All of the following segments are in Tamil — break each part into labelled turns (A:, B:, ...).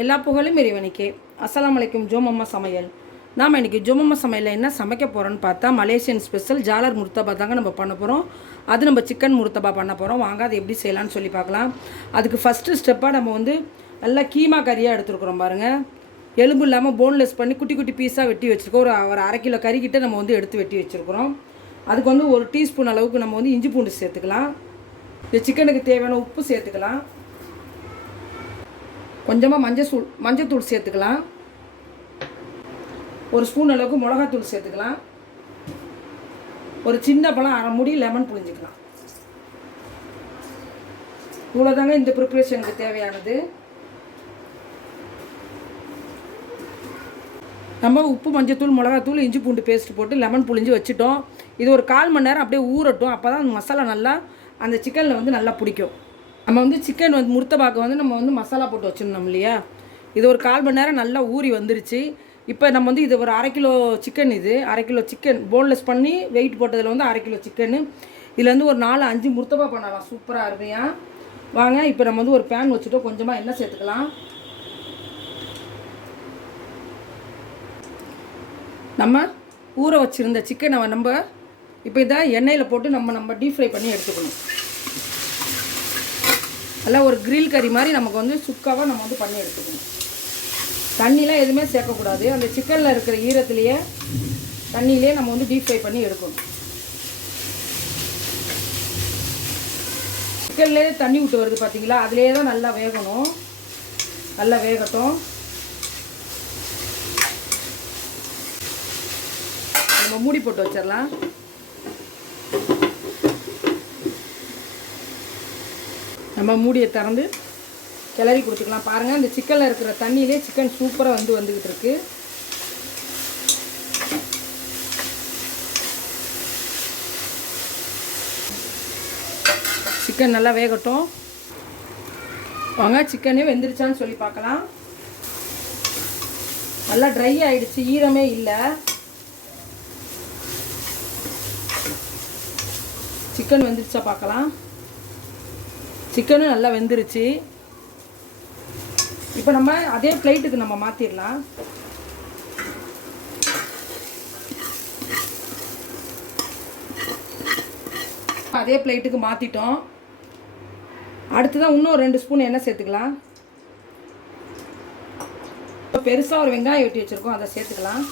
A: எல்லா புகழும் இறைவனுக்கே. அஸ்லாம் வலைக்கும் ஜோமம்மா சமையல். நாம் இன்றைக்கி ஜோமம்மா சமையலில் என்ன சமைக்க போகிறோன்னு பார்த்தா மலேசியன் ஸ்பெஷல் ஜாலர் முர்த்தபா தாங்க நம்ம பண்ண போகிறோம் அது நம்ம சிக்கன் முர்த்தபா பண்ண போகிறோம் வாங்க அது எப்படி செய்யலாம்னு சொல்லி பார்க்கலாம். அதுக்கு ஃபஸ்ட்டு ஸ்டெப்பாக நம்ம வந்து நல்லா கீமா கறியாக எடுத்துருக்குறோம் பாருங்கள் எலும்பு இல்லாமல் போன்லெஸ் பண்ணி குட்டி குட்டி பீஸாக வெட்டி வச்சுருக்கோம். ஒரு ஒரு அரை கிலோ கறிக்கிட்ட நம்ம வந்து எடுத்து வெட்டி வச்சுருக்குறோம். அதுக்கு வந்து ஒரு டீஸ்பூன் அளவுக்கு நம்ம வந்து இஞ்சி பூண்டு சேர்த்துக்கலாம். இந்த சிக்கனுக்கு தேவையான உப்பு சேர்த்துக்கலாம். கொஞ்சமாக மஞ்சள் மஞ்சத்தூள் சேர்த்துக்கலாம். ஒரு ஸ்பூன் அளவுக்கு மிளகாத்தூள் சேர்த்துக்கலாம். ஒரு சின்ன பழம் அரை முடி லெமன் புழிஞ்சிக்கலாம். இவ்வளோதாங்க இந்த ப்ரிப்ரேஷனுக்கு தேவையானது. நம்ம உப்பு மஞ்சத்தூள் மிளகாத்தூள் இஞ்சி பூண்டு பேஸ்ட் போட்டு லெமன் புழிஞ்சு வச்சுட்டோம். இது ஒரு கால் மணி நேரம் அப்படியே ஊறட்டும். அப்போ தான் மசாலா நல்லா அந்த சிக்கனில் வந்து நல்லா பிடிக்கும். நம்ம வந்து சிக்கன் வந்து முர்த்தபாக்கு வந்து நம்ம வந்து மசாலா போட்டு வச்சுருந்தோம் இல்லையா? இது ஒரு கால் மணி நேரம் நல்லா ஊறி வந்துருச்சு. இப்போ நம்ம வந்து இது ஒரு அரை கிலோ சிக்கன் இது. அரை கிலோ சிக்கன் போன்லெஸ் பண்ணி வெயிட் போட்டதில் வந்து அரை கிலோ சிக்கனு இதில் வந்து ஒரு நாலு அஞ்சு முர்த்தபா பண்ணலாம். சூப்பராக அருமையாக வாங்க இப்போ நம்ம வந்து ஒரு பேன் வச்சுட்டோம் கொஞ்சமாக எண்ணெய் சேர்த்துக்கலாம். நம்ம ஊற வச்சுருந்த சிக்கனை நம்ம இப்போ இதை எண்ணெயில் போட்டு நம்ம நம்ம டீப் ஃப்ரை பண்ணி எடுத்துக்கணும். நல்லா ஒரு கிரில் கறி மாதிரி நமக்கு வந்து சுக்காவாக நம்ம வந்து பண்ணி எடுத்துக்கணும். தண்ணிலாம் எதுவுமே சேர்க்கக்கூடாது. அந்த சிக்கனில் இருக்கிற ஈரத்துலேயே தண்ணியிலே நம்ம வந்து டீப் ஃப்ரை பண்ணி எடுக்கணும். சிக்கன்லேயே தண்ணி விட்டு வருது பார்த்தீங்களா அதுலேயே தான் நல்லா வேகணும். நல்லா வேகட்டும். நம்ம மூடி போட்டு வச்சிடலாம். நம்ம மூடியை திறந்து கிளறி கொடுத்துக்கலாம். பாருங்கள் இந்த சிக்கனில் இருக்கிற தண்ணியிலே சிக்கன் சூப்பராக வந்து வந்துக்கிட்டு இருக்கு. சிக்கன் நல்லா வேகட்டும். வாங்க சிக்கனே வெந்துருச்சான்னு சொல்லி பார்க்கலாம். நல்லா ட்ரை ஆகிடுச்சு ஈரமே இல்லை. சிக்கன் வெந்துருச்சா பார்க்கலாம். சிக்கனும் நல்லா வெந்துருச்சு. இப்போ நம்ம அதே பிளேட்டுக்கு நம்ம மாற்றிடலாம் அதே பிளேட்டுக்கு மாற்றிட்டோம் அடுத்ததான் இன்னும் ரெண்டு ஸ்பூன் எண்ணெய் சேர்த்துக்கலாம். இப்போ பெருசாக ஒரு வெங்காயம் வெட்டி வச்சுருக்கோம் அதை சேர்த்துக்கலாம்.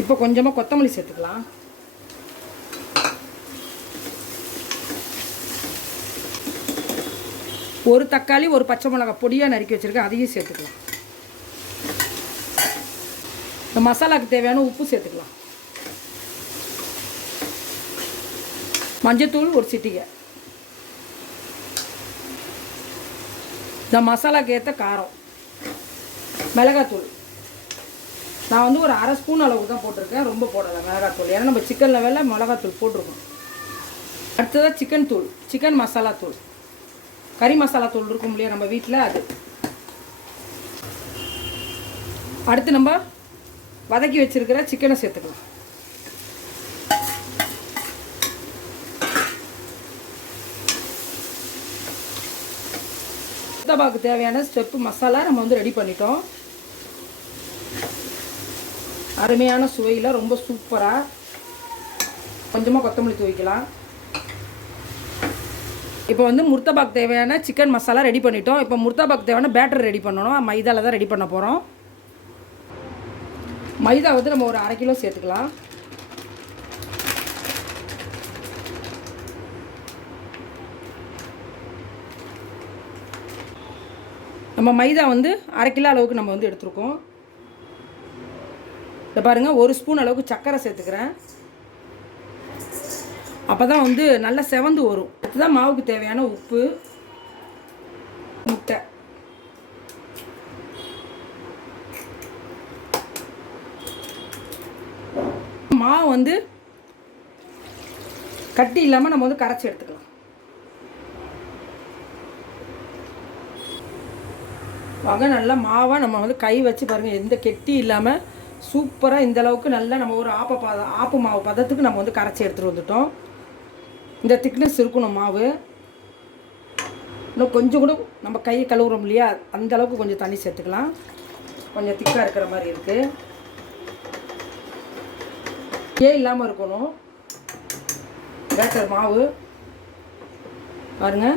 A: இப்போ கொஞ்சமாக கொத்தமல்லி சேர்த்துக்கலாம். ஒரு தக்காளி ஒரு பச்சை மிளகாய் பொடியாக நறுக்கி வச்சுருக்கேன். அதையும் சேர்த்துக்கலாம். இந்த மசாலாவுக்கு தேவையான உப்பு சேர்த்துக்கலாம். மஞ்சத்தூள் ஒரு சிட்டிகை. இந்த மசாலாக்கு ஏற்ற காரம். மிளகாத்தூள். நான் வந்து ஒரு அரை ஸ்பூன் அளவுக்கு தான் போட்டிருக்கேன். ரொம்ப போடலை மிளகாத்தூள். ஏன்னா நம்ம சிக்கன் லெவலில் மிளகாத்தூள் போட்டிருக்கோம். அடுத்ததாக சிக்கன் தூள் சிக்கன் மசாலா தூள். கறி மசாலா தூள் இருக்கும் இல்லையா நம்ம வீட்டில் அது. அடுத்து நம்ம வதக்கி வச்சுருக்கிற சிக்கனை சேர்த்துக்கலாம். முத்தபாக்கு தேவையான ஸ்டெப்பு மசாலா நம்ம வந்து ரெடி பண்ணிட்டோம். அருமையான சுவையில் ரொம்ப சூப்பராக கொஞ்சமாக கொத்தமல்லி தூவிக்கலாம். இப்போ வந்து முர்த்தபாக் தேவையான சிக்கன் மசாலா ரெடி பண்ணிட்டோம். இப்போ முர்த்தபாக் தேவையான பேட்டர் ரெடி பண்ணணும். மைதாவில் தான் ரெடி பண்ண போகிறோம் மைதா வந்து நம்ம ஒரு அரை கிலோ சேர்த்துக்கலாம். நம்ம மைதா வந்து அரை கிலோ அளவுக்கு நம்ம வந்து எடுத்துருக்கோம். இதை பாருங்கள் ஒரு ஸ்பூன் அளவுக்கு சர்க்கரை சேர்த்துக்கிறேன். அப்போ தான் வந்து நல்லா செவந்து வரும். அதுதான் மாவுக்கு தேவையான உப்பு. முட்டை. மாவு வந்து கட்டி இல்லாமல் நம்ம வந்து கரைச்சி எடுத்துக்கலாம். வாங்க நல்லா மாவாக நம்ம வந்து கை வச்சு பாருங்கள் எந்த கெட்டி இல்லாமல் சூப்பராக இந்த அளவுக்கு நல்லா நம்ம ஒரு ஆப்ப பத ஆப்பு மாவு பதத்துக்கு நம்ம வந்து கரைச்சி எடுத்துகிட்டு வந்துட்டோம். இந்த திக்னஸ் இருக்கணும் மாவு. இன்னும் கொஞ்சம் கூட நம்ம கையை கழுவுறோம் இல்லையா? அந்த அளவுக்கு கொஞ்சம் தண்ணி சேர்த்துக்கலாம். கொஞ்சம் திக்காக இருக்கிற மாதிரி இருக்குது ஏன் இல்லாமல் இருக்கணும். பேட்டர் மாவு. பாருங்க.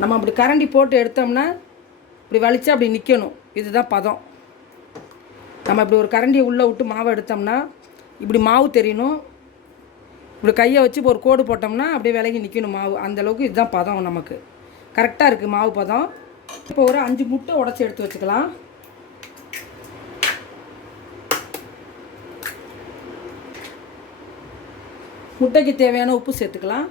A: நம்ம அப்படி கரண்டி போட்டு எடுத்தோம்னா இப்படி வலிச்சா அப்படி நிற்கணும் இதுதான் பதம். நம்ம இப்படி ஒரு கரண்டியை உள்ளே விட்டு மாவை எடுத்தோம்னா இப்படி மாவு தெரியணும். இப்படி கையை வச்சு இப்போ ஒரு கோடு போட்டோம்னா அப்படியே விலகி நிற்கணும் மாவு. அந்த அளவுக்கு இதுதான் பதம் நமக்கு. கரெக்டாக இருக்குது மாவு பதம். இப்போ ஒரு அஞ்சு முட்டை உடச்சி எடுத்து வச்சுக்கலாம். முட்டைக்கு தேவையான உப்பு சேர்த்துக்கலாம்.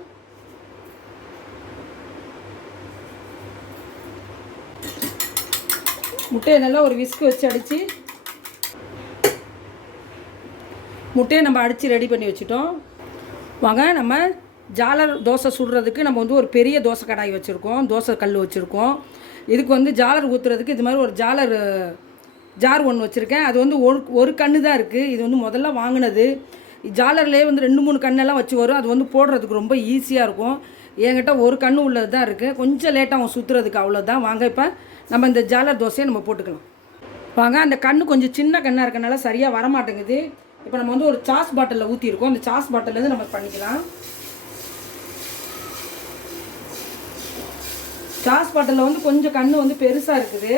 A: முட்டையை நல்லா ஒரு விஸ்க் வச்சு அடித்து முட்டையை நம்ம அடித்து ரெடி பண்ணி வச்சுட்டோம். வாங்க நம்ம ஜாலர் தோசை சுடுறதுக்கு நம்ம வந்து ஒரு பெரிய தோசை கடாய் வச்சுருக்கோம். தோசை கல் வச்சுருக்கோம். இதுக்கு வந்து ஜாலர் ஊற்றுறதுக்கு இது மாதிரி ஒரு ஜாலர் ஜார் ஒன்று வச்சுருக்கேன். அது வந்து ஒரு ஒரு கன்று தான் இருக்குது இது வந்து முதல்ல வாங்கினது. ஜாலர்லேயே வந்து ரெண்டு மூணு கண்ணெல்லாம் வச்சு வரும். அது வந்து போடுறதுக்கு ரொம்ப ஈஸியாக இருக்கும். என்கிட்ட ஒரு கண்ணு உள்ளது தான் இருக்குது கொஞ்சம் லேட்டாக அவன் சுற்றுறதுக்கு அவ்வளோதான் வாங்க இப்போ நம்ம இந்த ஜாலர் தோசையை நம்ம போட்டுக்கலாம். வாங்க அந்த கண்ணு கொஞ்சம் சின்ன கண்ணாக இருக்கனால சரியாக வரமாட்டேங்குது. இப்போ நம்ம வந்து ஒரு சாஸ் பாட்டிலில் ஊற்றிருக்கோம் அந்த சாஸ் பாட்டிலேருந்து நம்ம பண்ணிக்கலாம். சாஸ் பாட்டிலில் வந்து கொஞ்சம் கண்ணு வந்து பெருசாக இருக்குது.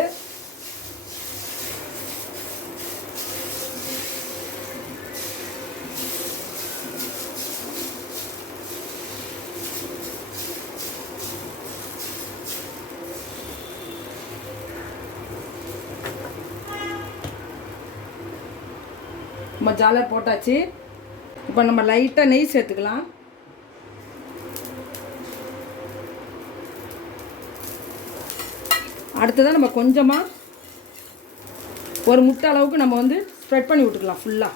A: நம்ம ஜாலியாக போட்டாச்சு. இப்போ நம்ம லைட்டாக நெய் சேர்த்துக்கலாம். அடுத்ததான் நம்ம கொஞ்சமாக ஒரு முட்டை அளவுக்கு நம்ம வந்து ஸ்ப்ரெட் பண்ணி விட்டுக்கலாம் ஃபுல்லாக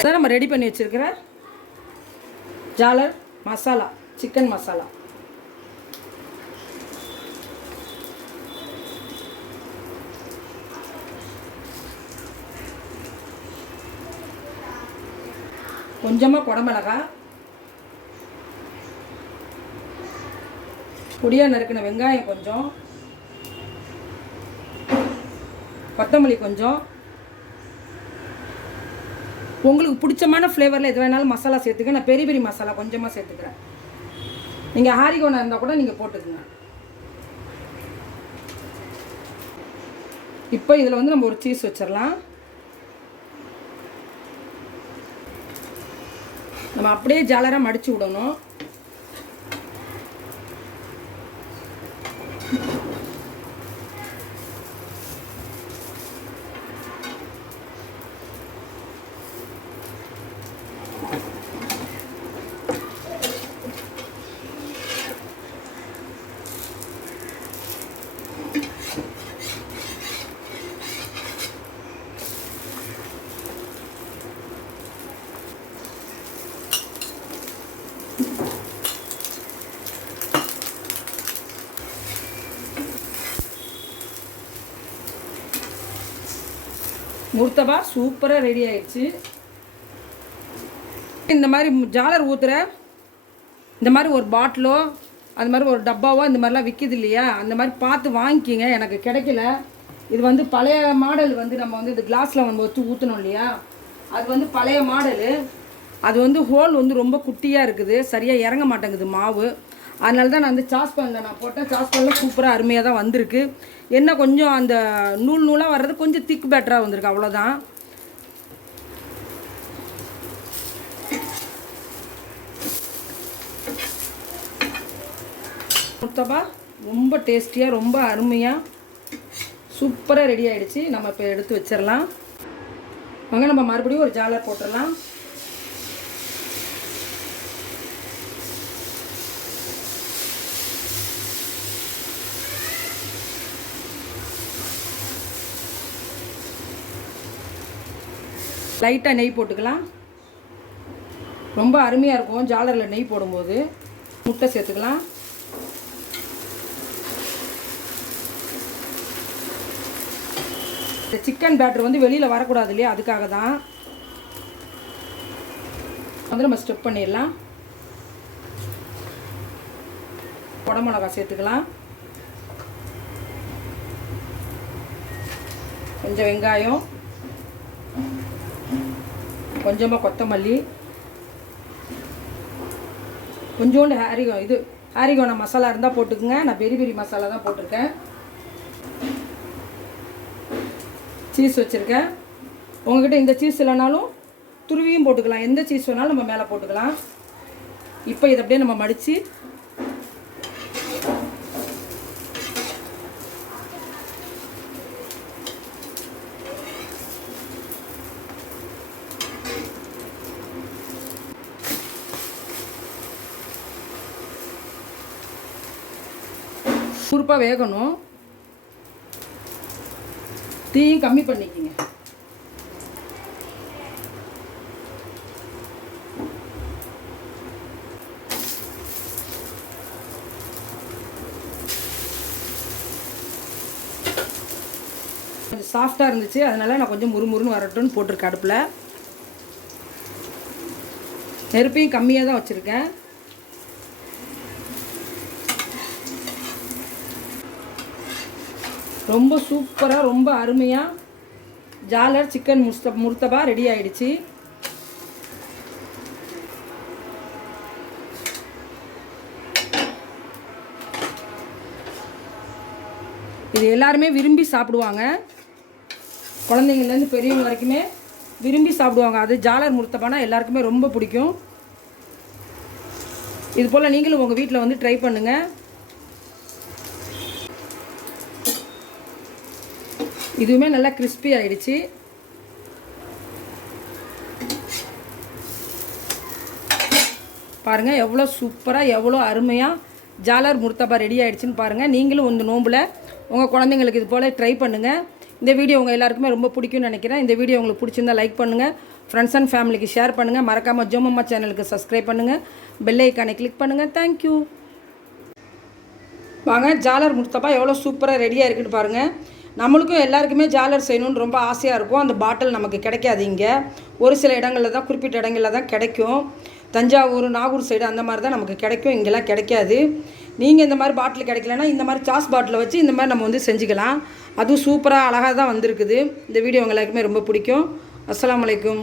A: அதான் நம்ம ரெடி பண்ணி வச்சுருக்கிற ஜாலர் மசாலா சிக்கன் மசாலா. கொஞ்சமாக குடமிளகா பொடியாக நறுக்கின வெங்காயம் கொஞ்சம் கொத்தமல்லி கொஞ்சம் உங்களுக்கு பிடிச்சமான ஃப்ளேவரில் எது வேணாலும் மசாலா சேர்த்துக்க நான் பெரிய பெரிய மசாலா கொஞ்சமாக சேர்த்துக்கிறேன். நீங்கள் ஹாரிகோனா இருந்தால் கூட நீங்கள் போட்டுக்குங்க. இப்போ இதில் வந்து நம்ம ஒரு சீஸ் வச்சிடலாம். நம்ம அப்படியே ஜாலராக மடித்து விடணும். முர்த்தபா சூப்பராக ரெடி ஆயிடுச்சு. இந்த மாதிரி ஜாலர் ஊற்றுற இந்த மாதிரி ஒரு பாட்டிலோ அது மாதிரி ஒரு டப்பாவோ இந்த மாதிரிலாம் விற்கிது இல்லையா? அந்த மாதிரி பார்த்து வாங்கிக்கிங்க எனக்கு கிடைக்கல. இது வந்து பழைய மாடல் வந்து நம்ம வந்து இந்த கிளாஸில் வந்து வச்சு ஊற்றணும் இல்லையா? அது வந்து பழைய மாடலு அது வந்து ஹோல் வந்து ரொம்ப குட்டியாக இருக்குது. சரியாக இறங்க மாட்டேங்குது மாவு. அதனால தான் நான் வந்து சாஸ் பேனில் நான் போட்டேன். சாஸ் பேனில் சூப்பராக அருமையாக தான் வந்திருக்கு. என்ன கொஞ்சம் அந்த நூல் நூலாக வர்றது கொஞ்சம் திக் பேட்டராக வந்திருக்கு. அவ்வளோதான் முத்தபா ரொம்ப டேஸ்டியாக ரொம்ப அருமையாக சூப்பராக ரெடி ஆகிடுச்சி நம்ம இப்போ எடுத்து வச்சிடலாம். அங்கே நம்ம மறுபடியும் ஒரு ஜாலர் போட்டுடலாம். லைட்டாக நெய் போட்டுக்கலாம். ரொம்ப அருமையாக இருக்கும். ஜாலரில் நெய் போடும்போது முட்டை சேர்த்துக்கலாம். இந்த சிக்கன் பேட்டர் வந்து வெளியில் வரக்கூடாது இல்லையா? அதுக்காக தான் வந்து நம்ம ஸ்டெப் பண்ணிடலாம். குடமிளகா சேர்த்துக்கலாம். கொஞ்சம் வெங்காயம். கொஞ்சமாக கொத்தமல்லி. கொஞ்சோண்டு ஹாரிகோ இது ஹாரிகோன மசாலா இருந்தால் போட்டுக்குங்க. நான் பெரிய பெரிய மசாலா தான் போட்டிருக்கேன். சீஸ் வச்சுருக்கேன். உங்ககிட்ட இந்த சீஸ் இல்லைனாலும் துருவியும் போட்டுக்கலாம். எந்த சீஸ் வேணாலும் நம்ம மேலே போட்டுக்கலாம். இப்போ இதை அப்படியே நம்ம மடித்து சுறுப்பாக வேகணும். தீயும் கம்மி பண்ணிக்கிங்க. கொஞ்சம் சாஃப்டாக இருந்துச்சு. அதனால் நான் கொஞ்சம் முறுமுறுன்னு வரட்டும்னு போட்டிருக்கேன் அடுப்பில். நெருப்பையும் கம்மியாக தான் வச்சுருக்கேன். ரொம்ப சூப்பராக ரொம்ப அருமையாக ஜாலர் சிக்கன் முஸ்த முர்த்தபா ரெடி ஆயிடுச்சு. இது எல்லாருமே விரும்பி சாப்பிடுவாங்க. குழந்தைங்கள்லேருந்து பெரியவங்க வரைக்குமே விரும்பி சாப்பிடுவாங்க. அது ஜாலர் முர்த்தபானா எல்லாருக்குமே ரொம்ப பிடிக்கும். இது போல் நீங்களும் உங்கள் வீட்டில் வந்து ட்ரை பண்ணுங்கள் இதுவுமே நல்லா கிறிஸ்பி ஆகிடுச்சு பாருங்கள் எவ்வளோ சூப்பராக எவ்வளோ அருமையாக ஜாலர் முர்த்தபா ரெடி ஆகிடுச்சின்னு பாருங்கள் நீங்களும் வந்து நோம்பில் உங்கள் குழந்தைங்களுக்கு இது போல் ட்ரை பண்ணுங்கள் இந்த வீடியோ உங்கள் எல்லாருக்குமே ரொம்ப பிடிக்கும்னு நினைக்கிறேன். இந்த வீடியோ உங்களுக்கு பிடிச்சிருந்தா லைக் பண்ணுங்கள் ஃப்ரெண்ட்ஸ் அண்ட் ஃபேமிலிக்கு ஷேர் பண்ணுங்கள் மறக்காமல் ஜோமம்மா சேனலுக்கு சப்ஸ்கிரைப் பண்ணுங்கள் பெல் ஐக்கானை கிளிக் பண்ணுங்கள் தேங்க்யூ வாங்க ஜாலர் முர்த்தபா எவ்வளோ சூப்பராக ரெடியாக இருக்குன்னு பாருங்கள் நம்மளுக்கும் எல்லாருக்குமே ஜாலர் செய்யணும்னு ரொம்ப ஆசையாக இருக்கும். அந்த பாட்டில் நமக்கு கிடைக்காது இங்கே. ஒரு சில இடங்களில் தான் குறிப்பிட்ட இடங்களில் தான் கிடைக்கும். தஞ்சாவூர் நாகூர் சைடு அந்த மாதிரி தான் நமக்கு கிடைக்கும். இங்கெல்லாம் கிடைக்காது. நீங்கள் இந்த மாதிரி பாட்டில் கிடைக்கலன்னா இந்த மாதிரி சாஸ் பாட்டிலை வச்சு இந்த மாதிரி நம்ம வந்து செஞ்சுக்கலாம். அதுவும் சூப்பராக அழகாக தான் வந்திருக்குது. இந்த வீடியோ எல்லாருக்குமே ரொம்ப பிடிக்கும். அஸ்லாம் அலைக்கும்.